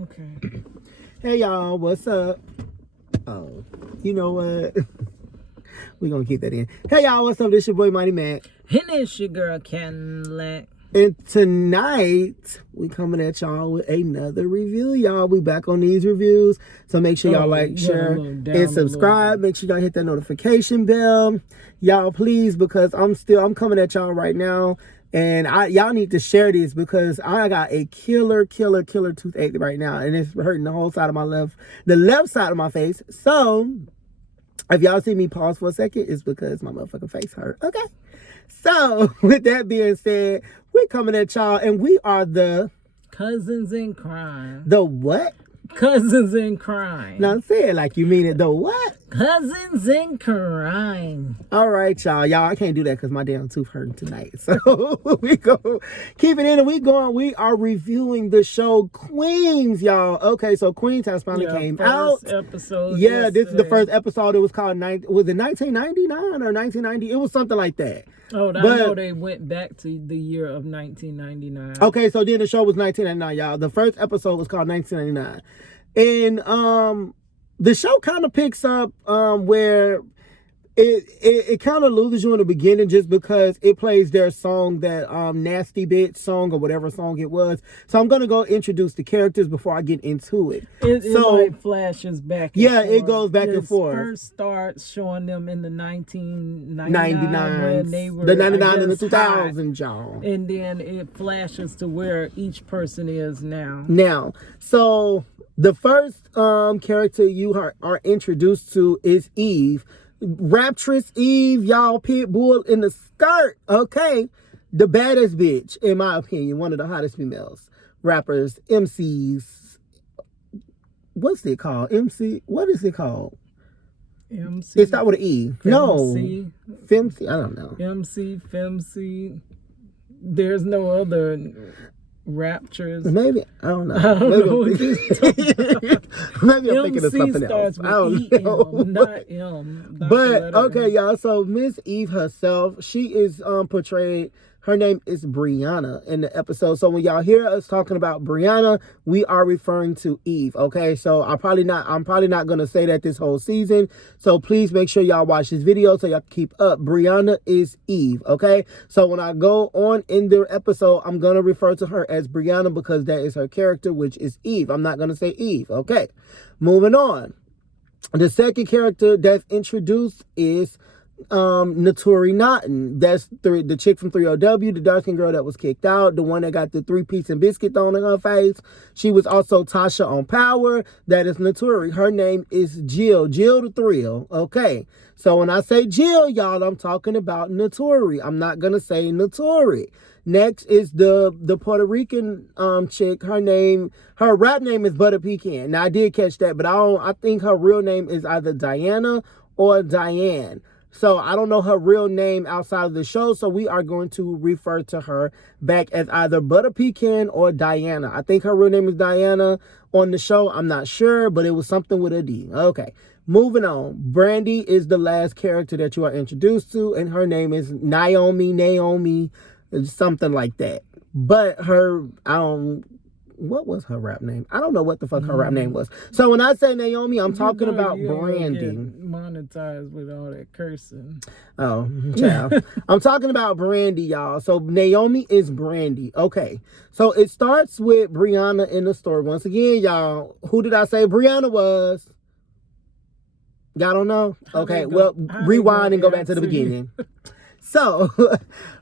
Okay. Hey y'all, what's up? Oh, you know what? We're gonna keep that in. Hey y'all, what's up? This your boy Mighty Mac. And it's your girl Cadillac. And tonight we coming at y'all with another review, y'all. We back on these reviews. So make sure y'all like, share, and subscribe. Make sure y'all hit that notification bell. Y'all please, because I'm coming at y'all right now. And y'all need to share this because I got a killer toothache right now. And it's hurting the whole side of the left side of my face. So if y'all see me pause for a second, it's because my motherfucking face hurt. Okay. So with that being said, we're coming at y'all and we are the Cousins in crime. The what? Cousins in crime. Now say it like you mean it. The what? Cousins in crime. All right, y'all. Y'all, I can't do that because my damn tooth hurting tonight. So we go keep it in and we are reviewing the show Queens, y'all. Okay, so Queens has finally came out. Episode. Yeah, this is the first episode. It was called was it 1999 or 1990? It was something like that. Oh, I know they went back to the year of 1999. Okay, so then the show was 1999, y'all. The first episode was called 1999. And the show kind of picks up where it kind of loses you in the beginning just because it plays their song, that nasty bitch song or whatever song it was. So I'm gonna go introduce the characters before I get into it. It like flashes back and forth. It goes back and forth. First starts showing them in the 1999 when they were the 99 and the 2000, y'all. And then it flashes to where each person is now. So the first character you are introduced to is Eve. Raptress Eve, y'all, pit bull in the skirt. Okay, the baddest bitch, in my opinion, one of the hottest females rappers, MCs. What's it called? MC? What is it called? MC. It starts with an E. No, Femc. I don't know. MC, Femc. There's no other Raptures. Maybe I don't know. Maybe I'm thinking of something else. I don't know. Not M. But okay, y'all. So Miss Eve herself, she is portrayed. Her name is Brianna in the episode. So when y'all hear us talking about Brianna, we are referring to Eve. Okay, so I'm probably not gonna say that this whole season. So please make sure y'all watch this video so y'all can keep up. Brianna is Eve. Okay, so when I go on in the episode, I'm gonna refer to her as Brianna because that is her character, which is Eve. I'm not gonna say Eve. Okay, moving on. The second character that's introduced is Natori Naughton. That's the chick from 3OW, the dark-skinned girl that was kicked out, the one that got the 3-piece and biscuit thrown in her face. She was also Tasha on Power. That is Natori. Her name is Jill the Thrill. Okay, so when I say Jill, y'all, I'm talking about Natori. I'm not gonna say Natori. Next is the Puerto Rican chick. Her rap name is Butter Pecan. Now I did catch that, but I think her real name is either Diana or Diane. So I don't know her real name outside of the show, so we are going to refer to her back as either Butter Pecan or Diana. I think her real name is Diana on the show. I'm not sure, but it was something with a D. Okay, moving on. Brandy is the last character that you are introduced to, and her name is Naomi, something like that. But what was her rap name? I don't know what the fuck her rap name was. So when I say Naomi, I'm talking about Brandy. Monetized with all that cursing. Oh, child. I'm talking about Brandy, y'all. So Naomi is Brandy. Okay. So it starts with Brianna in the store. Once again, y'all, who did I say Brianna was? Y'all don't know? Okay, well, rewind and go back to the beginning. So,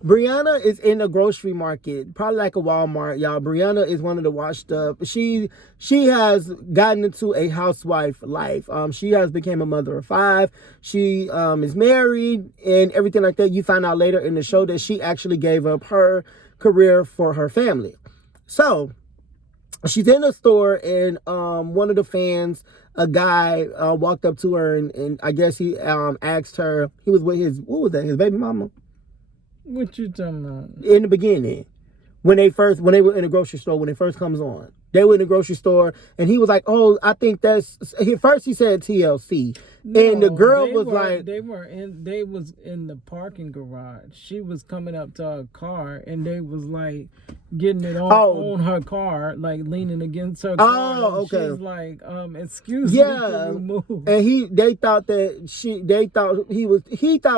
Brianna is in a grocery market, probably like a Walmart, y'all. Brianna is one of the washed up. She has gotten into a housewife life. She has become a mother of 5. She is married and everything like that. You find out later in the show that she actually gave up her career for her family. So, she's in a store and one of the fans, a guy, walked up to her and I guess he asked her, he was with his baby mama? What you talking about? In the beginning. when they were in the grocery store, when it first comes on. They were in the grocery store, and he was like, "Oh, I think that's." First, he said TLC, and the girl was like, "They was in the parking garage. She was coming up to her car, and they was like getting it on her car, like leaning against her car. Oh, okay. She's like, excuse me, can you move?" And they thought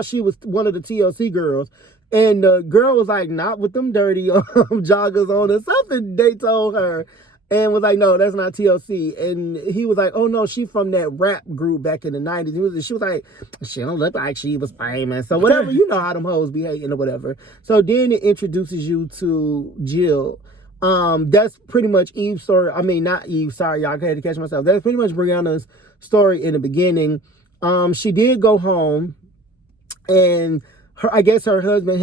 she was one of the TLC girls. And the girl was like, "Not with them dirty joggers on," or something they told her. And was like, "No, that's not TLC." And he was like, "Oh no, she from that rap group back in the 90s. She was like, "She don't look like she was famous." So whatever, you know how them hoes be hating or whatever. So then it introduces you to Jill. That's pretty much Eve's story. I mean, not Eve, sorry, y'all, I had to catch myself. That's pretty much Brianna'S story in the beginning. She did go home, and I guess her husband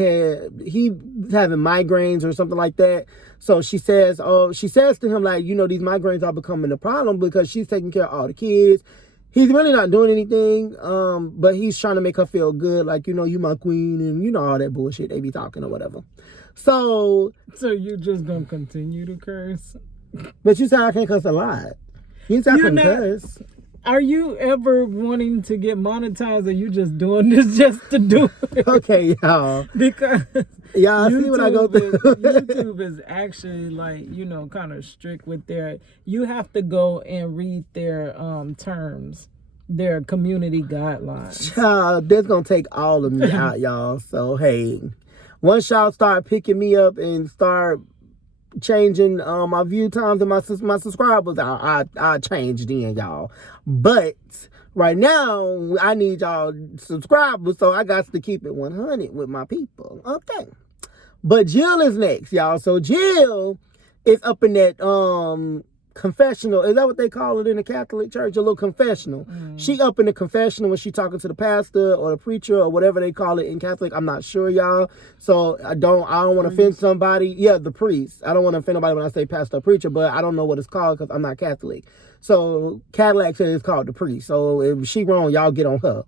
he was having migraines or something like that. So she says to him, like, you know, these migraines are becoming a problem because she's taking care of all the kids. He's really not doing anything, but he's trying to make her feel good, like, you know, you my queen, and you know all that bullshit they be talking or whatever. So you just gonna continue to curse? But you said I can't cuss a lot. You said I can cuss. Are you ever wanting to get monetized, or you just doing this just to do it? Okay, y'all. Because y'all see what I go through. YouTube is actually, like, you know, kind of strict with you have to go and read their terms, their community guidelines. Child, that's gonna take all of me out, y'all. So hey, once y'all start picking me up and start changing my view times and my subscribers, I'll change then, y'all. But right now, I need y'all subscribers, so I got to keep it 100 with my people. Okay. But Jill is next, y'all. So Jill is up in that confessional. Is that what they call it in the Catholic Church? A little confessional. She up in the confessional when she talking to the pastor or the preacher or whatever they call it in Catholic. I'm not sure, y'all. So I don't want to offend somebody. Yeah, the priest. I don't want to offend nobody when I say pastor or preacher, but I don't know what it's called because I'm not Catholic. So Cadillac says it's called the priest. So if she wrong, y'all get on her.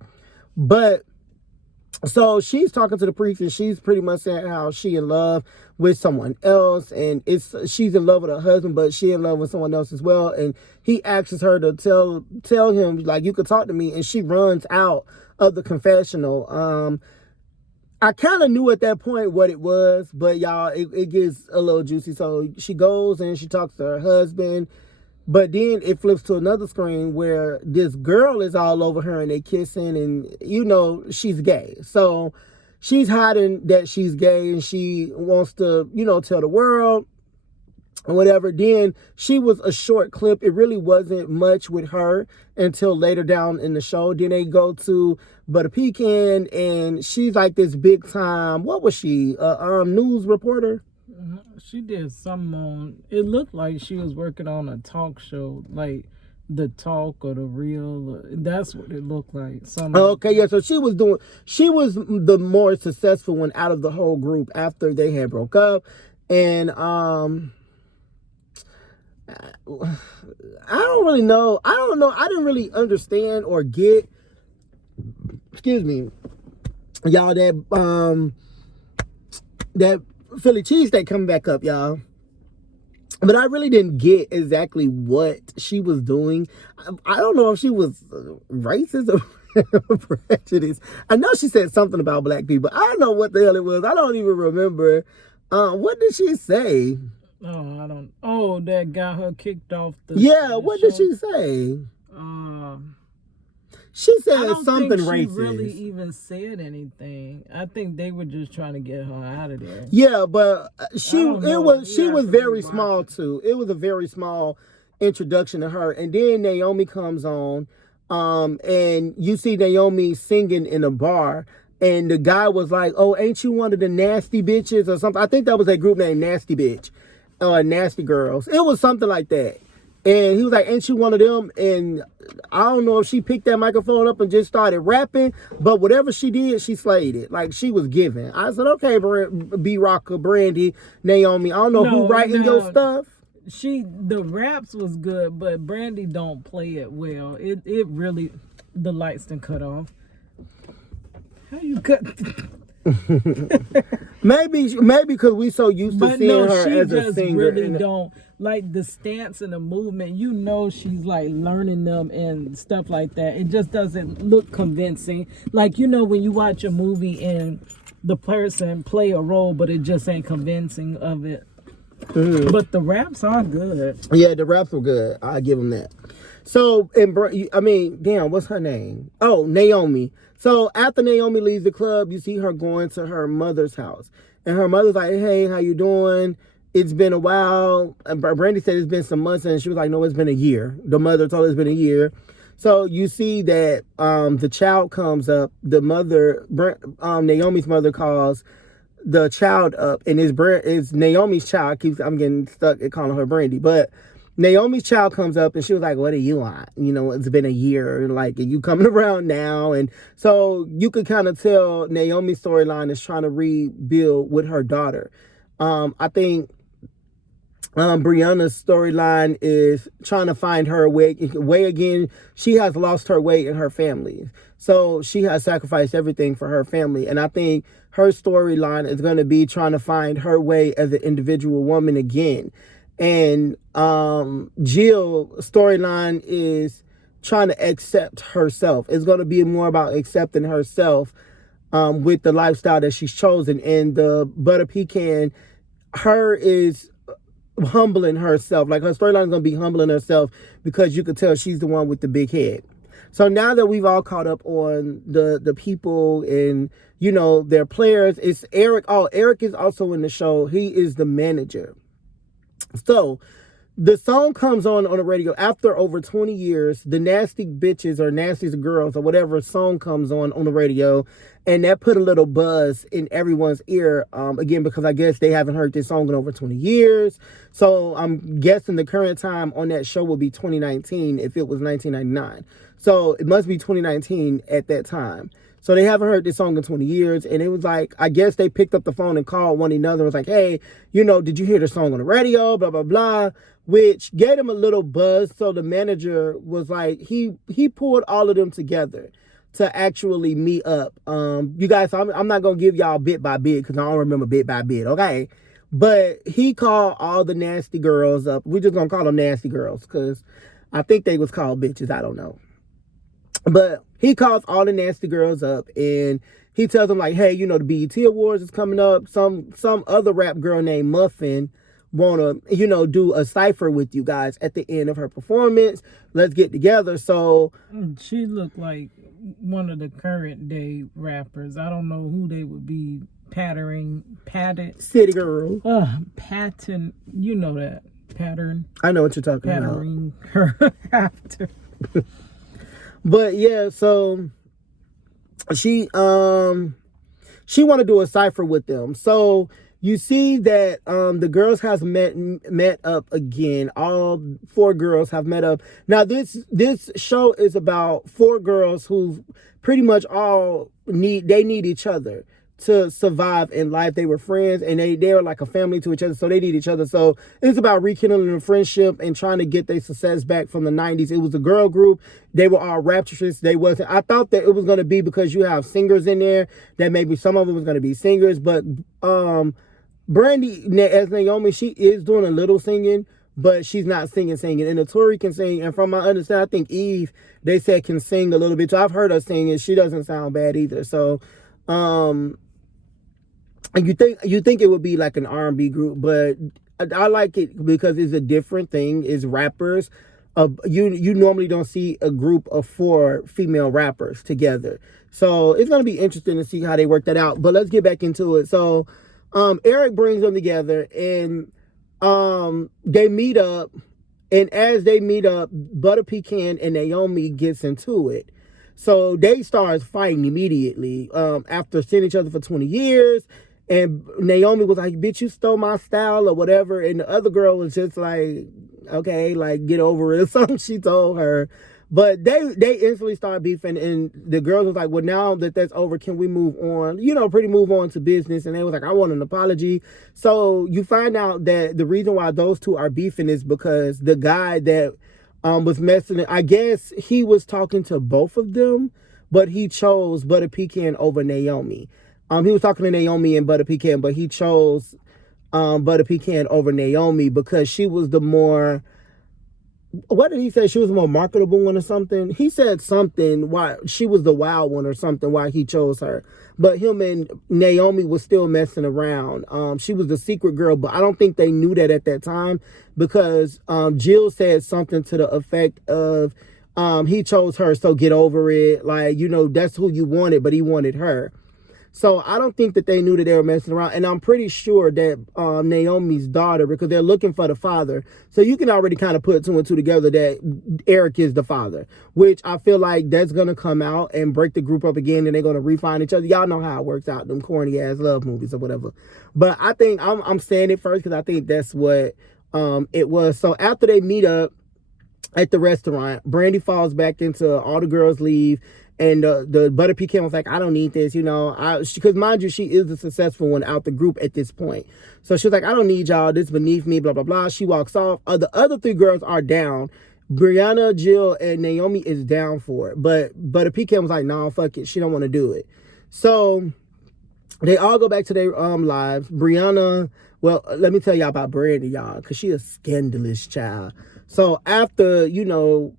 But so she's talking to the priest, and she's pretty much saying how she in love with someone else, and she's in love with her husband, but she in love with someone else as well. And he asks her to tell him, like, you could talk to me, and she runs out of the confessional. I kind of knew at that point what it was, but y'all, it gets a little juicy. So she goes and she talks to her husband. But then it flips to another screen where this girl is all over her and they kissing, and, you know, she's gay. So she's hiding that she's gay, and she wants to, you know, tell the world or whatever. Then she was a short clip. It really wasn't much with her until later down in the show. Then they go to Pecan, and she's like this big time, what was she? News reporter? She did something on, it looked like she was working on a talk show, like The Talk or The Real. That's what it looked like. Okay, yeah, so she was the more successful one out of the whole group after they had broke up. And I don't really know. I don't know. I didn't really understand or get, excuse me, y'all, that Philly cheesesteak coming back up, y'all. But I really didn't get exactly what she was doing. I don't know if she was racist or prejudiced. I know she said something about black people. I don't know what the hell it was. I don't even remember. What did she say? Oh, I don't. Oh, that got her kicked off the. Yeah, what did she say? She said something racist. She really even said anything. I think they were just trying to get her out of there. Yeah, but she was very small too. It was a very small introduction to her, and then Naomi comes on, and you see Naomi singing in a bar, and the guy was like, "Oh, ain't you one of the nasty bitches or something?" I think that was a group named Nasty Bitch, Nasty Girls. It was something like that. And he was like, "Ain't you one of them?" And I don't know if she picked that microphone up and just started rapping, but whatever she did, she slayed it. Like, she was giving. I said, "Okay, B-Rocker, Brandy, Naomi, I don't know who writing your stuff." The raps was good, but Brandy don't play it well. It really, the lights done cut off. How you cut? maybe because we so used to seeing her as a singer. Really don't like the stance and the movement. You know, she's like learning them and stuff like that. It just doesn't look convincing. Like, you know, when you watch a movie and the person play a role, but it just ain't convincing of it. Mm-hmm. But the raps are good. Yeah, the raps were good. I give them that. So, what's her name? Oh, Naomi. So after Naomi leaves the club, you see her going to her mother's house. And her mother's like, hey, how you doing? It's been a while. And Brandy said it's been some months. And she was like, no, it's been a year. The mother told her it's been a year. So you see that the child comes up. The mother, Naomi's mother calls the child up. And it's Naomi's child. I'm getting stuck at calling her Brandy. But Naomi's child comes up and she was like, what do you want? You know, it's been a year. Like, are you coming around now? And so you could kind of tell Naomi's storyline is trying to rebuild with her daughter. I think Brianna'S storyline is trying to find her way again. She has lost her way in her family. So she has sacrificed everything for her family. And I think her storyline is going to be trying to find her way as an individual woman again. And Jill's storyline is trying to accept herself. It's going to be more about accepting herself with the lifestyle that she's chosen. And the Butter Pecan, her is humbling herself. Like, her storyline is going to be humbling herself because you could tell she's the one with the big head. So now that we've all caught up on the people and, you know, their players, it's Eric. Oh, Eric is also in the show. He is the manager. So the song comes on the radio after over 20 years. The Nasty Bitches or Nasty Girls or whatever song comes on the radio. And that put a little buzz in everyone's ear, again, because I guess they haven't heard this song in over 20 years. So I'm guessing the current time on that show will be 2019 if it was 1999. So it must be 2019 at that time. So they haven't heard this song in 20 years. And it was like, I guess they picked up the phone and called one another. It was like, hey, you know, did you hear the song on the radio? Blah, blah, blah. Which gave them a little buzz. So the manager was like, he pulled all of them together to actually meet up. You guys, I'm not going to give y'all bit by bit because I don't remember bit by bit, okay? But he called all the nasty girls up. We're just going to call them nasty girls because I think they was called bitches. I don't know. But he calls all the nasty girls up and he tells them like, hey, you know, the BET Awards is coming up. Some other rap girl named Muffin wanna, you know, do a cypher with you guys at the end of her performance. Let's get together. So she looked like one of the current day rappers. I don't know who they would be. Patted City Girl. Pattern, you know that pattern. I know what you're talking Pattering about. Her after. But yeah, so she want to do a cypher with them. So you see that the girls has met up again. All 4 girls have met up. Now this show is about 4 girls who pretty much all need each other to survive in life. They were friends and they were like a family to each other, so they need each other. So it's about rekindling a friendship and trying to get their success back from the 90s. It was a girl group. They were all rapturesses. They wasn't. I thought that it was going to be because you have singers in there, that maybe some of them was going to be singers, but Brandy as Naomi, she is doing a little singing, but she's not singing. And Natori can sing, and from my understanding, I think Eve, they said, can sing a little bit. So I've heard her sing, and she doesn't sound bad either. So and you think it would be like an R&B group, but I like it because it's a different thing. It's rappers. You normally don't see a group of 4 female rappers together. So it's going to be interesting to see how they work that out. But let's get back into it. So Eric brings them together and they meet up. And as they meet up, Butter Pecan and Naomi gets into it. So they start fighting immediately after seeing each other for 20 years. And Naomi was like, bitch, you stole my style or whatever. And the other girl was just like, okay, like, get over it or something she told her. But they instantly started beefing. And the girls was like, well, now that that's over, can we move on? You know, pretty move on to business. And they was like, I want an apology. So you find out that the reason why those two are beefing is because the guy that was messing, I guess he was talking to both of them, but he chose Butter Pecan over Naomi. He was talking to Naomi and Butter Pecan, but he chose Butter Pecan over Naomi because she was the more, what did he say? She was the more marketable one or something. He said something why she was the wild one or something, why he chose her. But him and Naomi was still messing around. She was the secret girl, but I don't think they knew that at that time because Jill said something to the effect of he chose her, so get over it. Like, you know, that's who you wanted, but he wanted her. So I don't think that they knew that they were messing around. And I'm pretty sure that Naomi's daughter, because they're looking for the father. So you can already kind of put two and two together that Eric is the father, which I feel like that's going to come out and break the group up again. And they're going to refine each other. Y'all know how it works out, them corny ass love movies or whatever. But I think I'm saying it first because I think that's what it was. So after they meet up at the restaurant, Brandy falls back into all the girls leave. And the Butter Pecan was like, I don't need this, you know. Because mind you, she is the successful one out the group at this point. So she was like, I don't need y'all. This is beneath me, blah, blah, blah. She walks off. The other three girls are down. Brianna, Jill, and Naomi is down for it. But Butter Pecan was like, nah, fuck it. She don't want to do it. So they all go back to their lives. Brianna, well, let me tell y'all about Brandy, y'all, because she a scandalous child. So after, you know,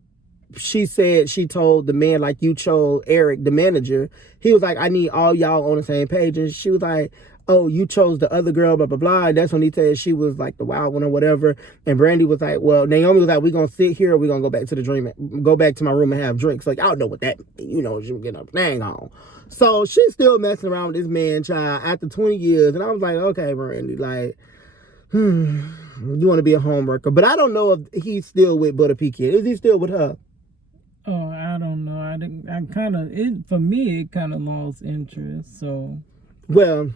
she said she told the man, like, you chose Eric, the manager. He was like, I need all y'all on the same page. And she was like, oh, you chose the other girl, blah, blah, blah. And that's when he said she was like the wild one or whatever. And Brandy was like, well, Naomi was like, we going to sit here or we going to go back to the dream, go back to my room and have drinks. Like, I don't know what that means. You know, she was getting her thing on. So she's still messing around with this man child after 20 years. And I was like, okay, Brandy, like, you want to be a homewrecker. But I don't know if he's still with Butter Pecan. Is he still with her? Oh, I don't know. I kind of, for me, it kind of lost interest. So, well,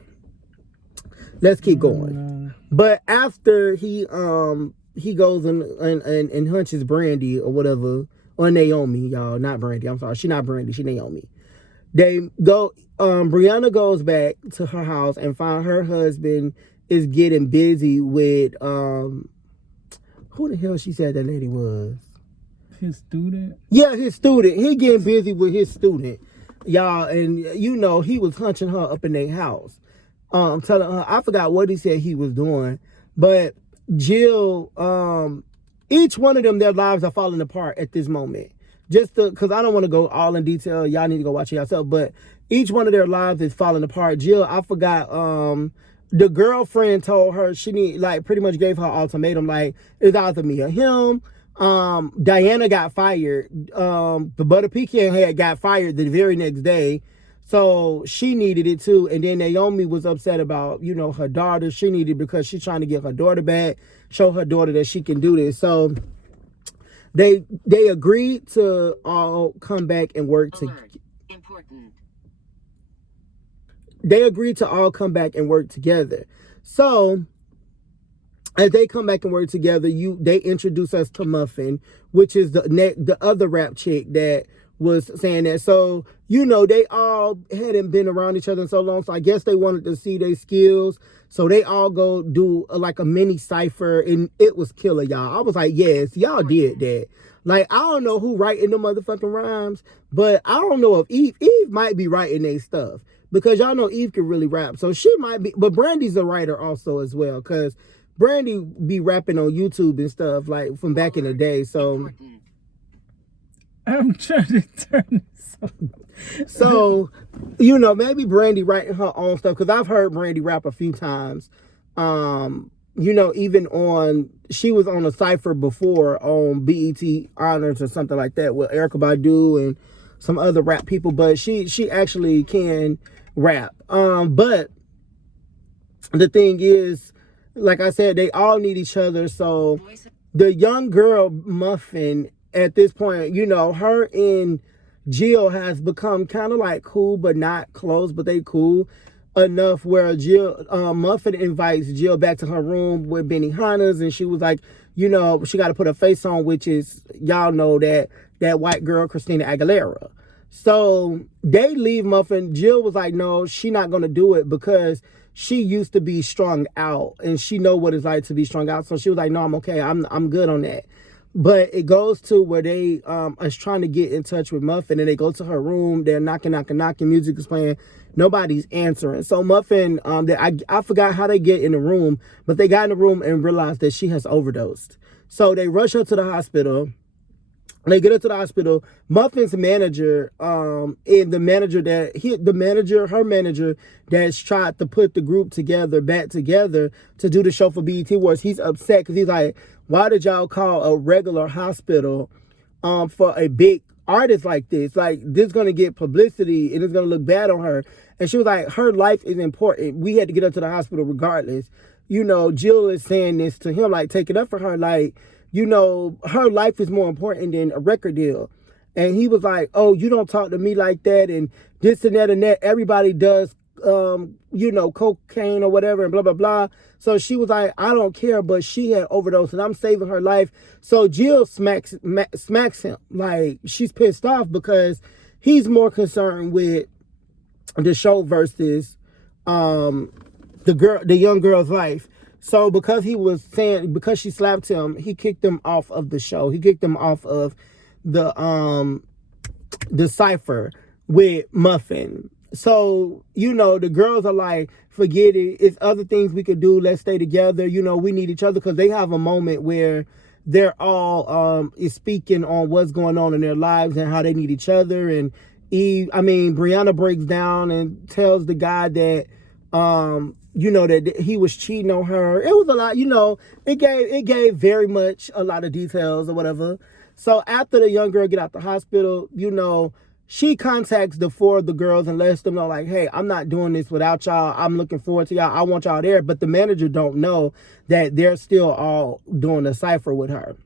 let's keep going. But after he goes and hunches Brandy or whatever, or Naomi, y'all, not Brandy. I'm sorry, she not Brandy, she Naomi. They go. Brianna goes back to her house and find her husband is getting busy with who the hell she said that lady was. His student? Yeah, his student. He getting busy with his student, y'all. And, you know, he was hunching her up in their house. Telling her, I forgot what he said he was doing. But Jill, each one of them, their lives are falling apart at this moment. Just because I don't want to go all in detail. Y'all need to go watch it yourself. But each one of their lives is falling apart. Jill, I forgot, the girlfriend told her pretty much gave her ultimatum, like, it's either me or him. Diana got fired. The Butter Pecan had got fired the very next day. So she needed it too. And then Naomi was upset about, you know, her daughter. She needed it because she's trying to get her daughter back, show her daughter that she can do this. So they agreed to all come back and work together. They agreed to all come back and work together. So as they come back and work together, they introduce us to Muffin, which is the other rap chick that was saying that. So, you know, they all hadn't been around each other in so long. So I guess they wanted to see their skills. So they all go do like a mini cipher, and it was killer, y'all. I was like, yes, y'all did that. Like, I don't know who writing the motherfucking rhymes, but I don't know if Eve might be writing their stuff, because y'all know Eve can really rap. So she might be, but Brandy's a writer also as well, because Brandy be rapping on YouTube and stuff, like, from back in the day. So I'm trying to turn this on. So, you know, maybe Brandy writing her own stuff, because I've heard Brandy rap a few times. You know, even she was on a cypher before on BET Honors or something like that with Erykah Badu and some other rap people, but she actually can rap. But the thing is, like I said, they all need each other. So the young girl Muffin, at this point, you know, her and Jill has become kind of like cool, but not close, but they cool enough where Muffin invites Jill back to her room with Benihana's, and she was like, you know, she got to put a face on, which is, y'all know, that white girl, Christina Aguilera. So they leave Muffin. Jill was like, no, she not going to do it, because she used to be strung out and she know what it's like to be strung out. So she was like, no, I'm okay. I'm good on that. But it goes to where they is trying to get in touch with Muffin, and they go to her room. They're knocking, music is playing. Nobody's answering. So Muffin, I forgot how they get in the room, but they got in the room and realized that she has overdosed. So they rush her to the hospital. They get her to the hospital. Muffin's manager, and her manager that's tried to put the group back together to do the show for BET Awards. He's upset because he's like, why did y'all call a regular hospital for a big artist like this? Like, this is going to get publicity and it's going to look bad on her. And she was like, her life is important. We had to get her to the hospital regardless. You know, Jill is saying this to him, like, take it up for her. Like, you know, her life is more important than a record deal. And he was like, oh, you don't talk to me like that, and this and that and that. Everybody does, you know, cocaine or whatever, and blah, blah, blah. So she was like, I don't care, but she had overdosed, and I'm saving her life. So Jill smacks him. Like, she's pissed off because he's more concerned with the show versus the young girl's life. So because she slapped him, he kicked him off of the show. He kicked him off of the cipher with Muffin. So, you know, the girls are like, forget it. It's other things we could do. Let's stay together. You know, we need each other, because they have a moment where they're all speaking on what's going on in their lives and how they need each other. And Brianna breaks down and tells the guy that you know, that he was cheating on her. It was a lot, you know, it gave very much a lot of details or whatever. So after the young girl get out the hospital, you know, she contacts the four of the girls and lets them know, like, hey, I'm not doing this without y'all. I'm looking forward to y'all. I want y'all there. But the manager don't know that they're still all doing a cipher with her.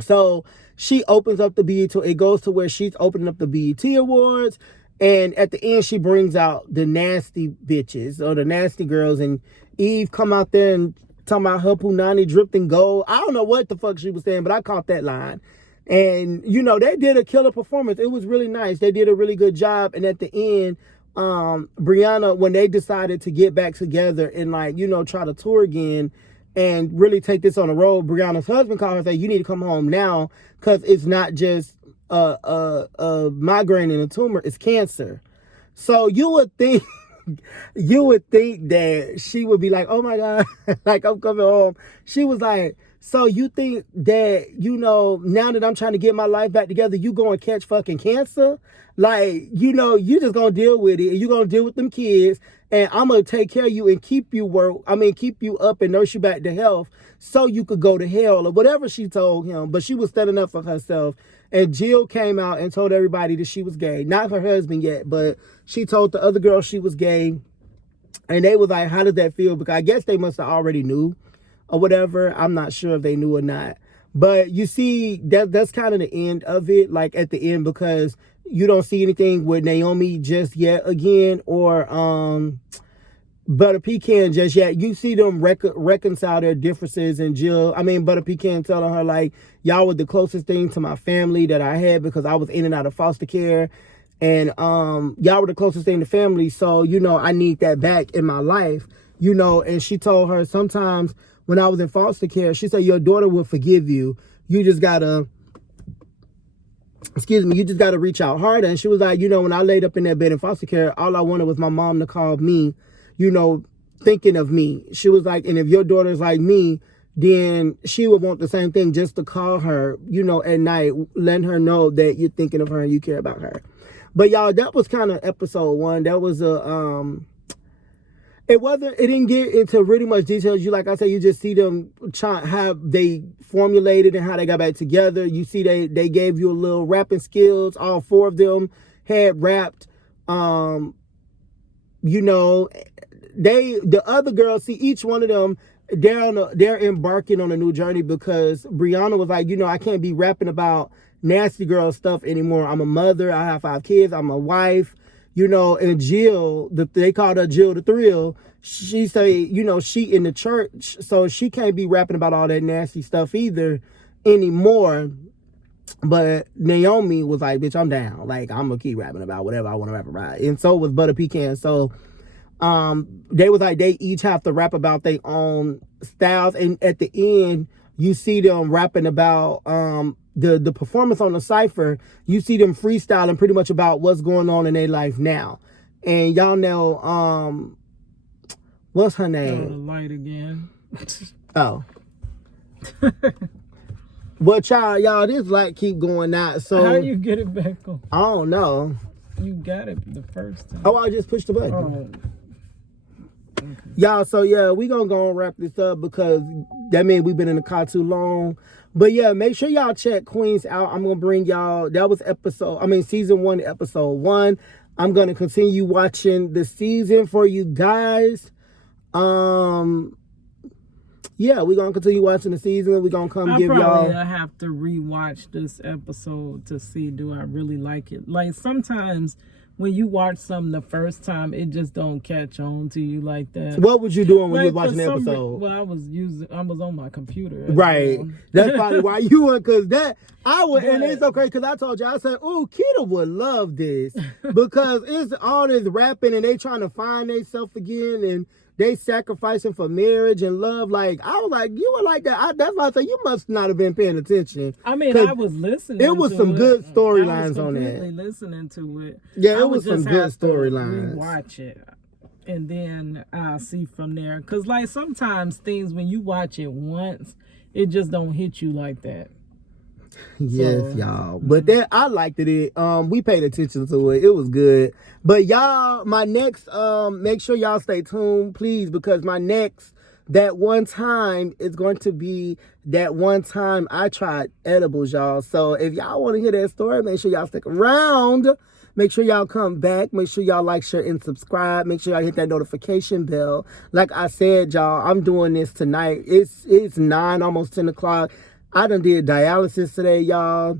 So she opens up the BET. It goes to where she's opening up the BET Awards. And at the end, she brings out the nasty bitches or the nasty girls. And Eve come out there and talking about her punani dripped in gold. I don't know what the fuck she was saying, but I caught that line. And, you know, they did a killer performance. It was really nice. They did a really good job. And at the end, Brianna, when they decided to get back together and, like, you know, try to tour again and really take this on the road, Brianna's husband called her and said, you need to come home now, because it's not just a migraine and a tumor, is cancer. So you would think that she would be like, oh my God, like, I'm coming home. She was like, so you think that, you know, now that I'm trying to get my life back together, you going to catch fucking cancer? Like, you know, you just going to deal with it, and you going to deal with them kids, and I'm going to take care of you and keep you up and nurse you back to health so you could go to hell, or whatever she told him. But she was standing up for herself. And Jill came out and told everybody that she was gay. Not her husband yet, but she told the other girl she was gay. And they was like, how does that feel? Because I guess they must have already knew or whatever. I'm not sure if they knew or not. But you see, that's kind of the end of it, like at the end, because you don't see anything with Naomi just yet again, or Butter Pecan just yet. You see them reconcile their differences, and Butter Pecan telling her, like, y'all were the closest thing to my family that I had, because I was in and out of foster care, and y'all were the closest thing to family, so, you know, I need that back in my life, you know. And she told her, sometimes when I was in foster care, she said, your daughter will forgive you. You just gotta reach out harder. And she was like, you know, when I laid up in that bed in foster care, all I wanted was my mom to call me, you know, thinking of me. She was like, and if your daughter's like me, then she would want the same thing, just to call her, you know, at night, letting her know that you're thinking of her and you care about her. But y'all, that was kind of episode 1. That was it didn't get into really much details. Like I said, you just see them how they formulated and how they got back together. You see they gave you a little rapping skills. All 4 of them had rapped. You know, the other girls, see, each one of them, they're embarking on a new journey, because Brianna was like, you know, I can't be rapping about nasty girl stuff anymore. I'm a mother. I have 5 kids. I'm a wife, you know. And Jill, they called her Jill the Thrill. She say, you know, she in the church, so she can't be rapping about all that nasty stuff either anymore. But Naomi was like, bitch, I'm down. Like, I'm gonna keep rapping about whatever I want to rap about. And so was Butter Pecan. So they was like, they each have to rap about their own styles. And at the end, you see them rapping about the performance on the cypher. You see them freestyling pretty much about what's going on in their life now. And y'all know what's her name? Oh, the light again. Oh. But y'all, this light keep going out. So how you get it back on? I don't know. You got it the first time. Oh, I just pushed the button. Oh. Okay. Y'all, so yeah, we gonna go and wrap this up because that means we've been in the car too long. But yeah, make sure y'all check Queens out. I'm gonna bring y'all. That was season 1, episode 1. I'm gonna continue watching the season for you guys. Yeah, we're gonna continue watching the season. We're gonna give y'all. I have to rewatch this episode to see do I really like it. Like sometimes when you watch something the first time, it just don't catch on to you like that. What was you doing when you was watching the episode? Well, I was on my computer. Right. That's probably why you were, because and it's okay, because I told you, I said, oh, Kita would love this because it's all this rapping and they trying to find themselves again and they sacrificing for marriage and love. Like, I was like, you were like that. That's why I said you must not have been paying attention. I mean, I was listening. It was some good storylines on that. I was completely listening to it. Yeah, it was some good storylines. Watch it, and then I'll see from there. Cause like sometimes things when you watch it once, it just don't hit you like that. Yes, y'all. But that I liked it. We paid attention to it. It was good. But y'all, my next make sure y'all stay tuned, please, because my next that one time is going to be that one time I tried edibles, y'all. So if y'all want to hear that story, make sure y'all stick around. Make sure y'all come back. Make sure y'all like, share, and subscribe. Make sure y'all hit that notification bell. Like I said, y'all, I'm doing this tonight. It's 9, almost 10 o'clock. I done did dialysis today, y'all.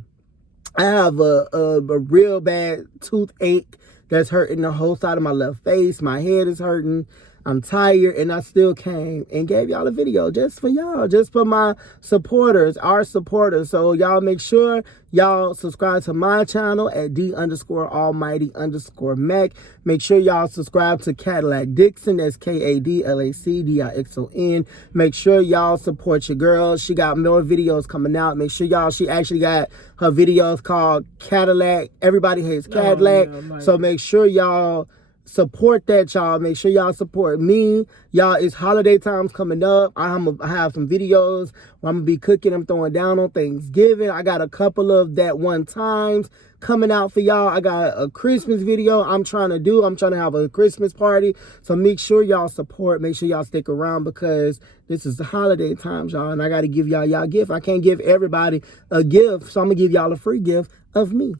I have a real bad toothache that's hurting the whole side of my left face. My head is hurting. I'm tired, and I still came and gave y'all a video just for y'all, just for my supporters, our supporters. So y'all make sure y'all subscribe to my channel at D_Almighty_Mac. Make sure y'all subscribe to Cadillac Dixon. That's KADLACDIXON. Make sure y'all support your girl. She got more videos coming out. Make sure y'all, she actually got her videos called Cadillac. Everybody Hates Cadillac. So make sure y'all support that, y'all. Make sure y'all support me, y'all. It's holiday times coming up. I have some videos where I'm gonna be cooking. I'm throwing down on Thanksgiving. I got a couple of that one times coming out for y'all. I got a Christmas video I'm trying to have a Christmas party. So make sure y'all support. Make sure y'all stick around because this is the holiday times, y'all, and I got to give y'all gift. I can't give everybody a gift, so I'm gonna give y'all a free gift of me.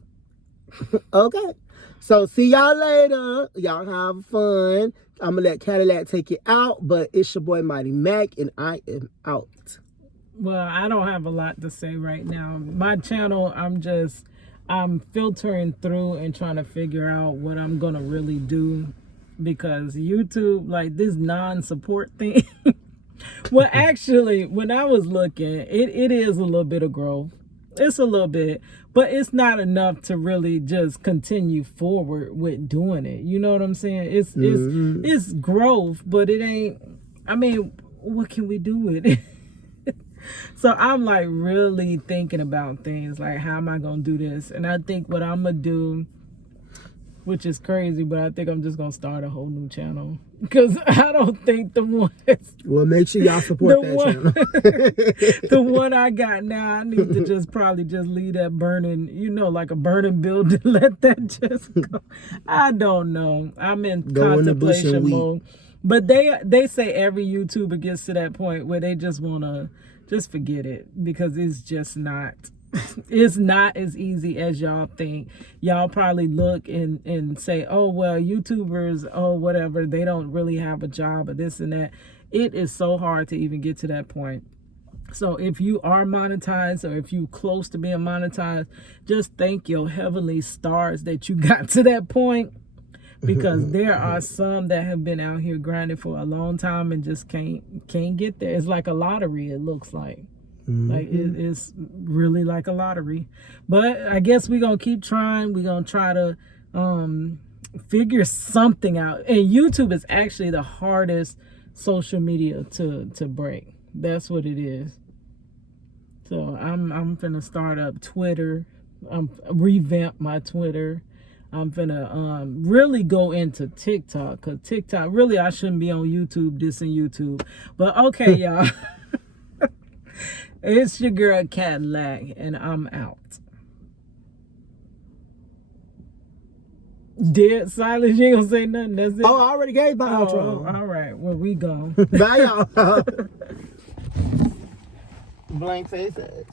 Okay. So see y'all later. Y'all have fun. I'm going to let Cadillac take it out, but it's your boy Mighty Mac, and I am out. Well, I don't have a lot to say right now. My channel, I'm filtering through and trying to figure out what I'm going to really do because YouTube, like this non-support thing. Well, actually, when I was looking, it is a little bit of growth. It's a little bit, but it's not enough to really just continue forward with doing it. You know what I'm saying? It's growth, but it ain't. I mean, what can we do with it? So I'm like really thinking about things like how am I gonna do this? And I think what I'm gonna do, which is crazy, but I think I'm just gonna start a whole new channel because I don't think the one. Well, make sure y'all support that channel. The one I got now, I need to probably leave that burning, like a burning building. Let that just go. I don't know. I'm in contemplation mode. But they say every YouTuber gets to that point where they just wanna just forget it because it's just not. It's not as easy as y'all think. Y'all probably look and say, oh, well, YouTubers, oh, whatever, they don't really have a job or this and that. It is so hard to even get to that point. So if you are monetized or if you close to being monetized, just thank your heavenly stars that you got to that point. Because there are some that have been out here grinding for a long time and just can't get there. It's like a lottery, it looks like. Like it's really like a lottery. But I guess we're gonna keep trying. We're gonna try to figure something out. And YouTube is actually the hardest social media to break. That's what it is. So I'm finna start up Twitter. Revamp my Twitter. I'm finna really go into TikTok, because TikTok, really I shouldn't be on YouTube, dissing YouTube. But okay, y'all. It's your girl Cadillac, and I'm out. Dead silence, you ain't gonna say nothing, that's it? Oh, I already gave my outro. All right, well, we gone. Bye, y'all. Blank faces.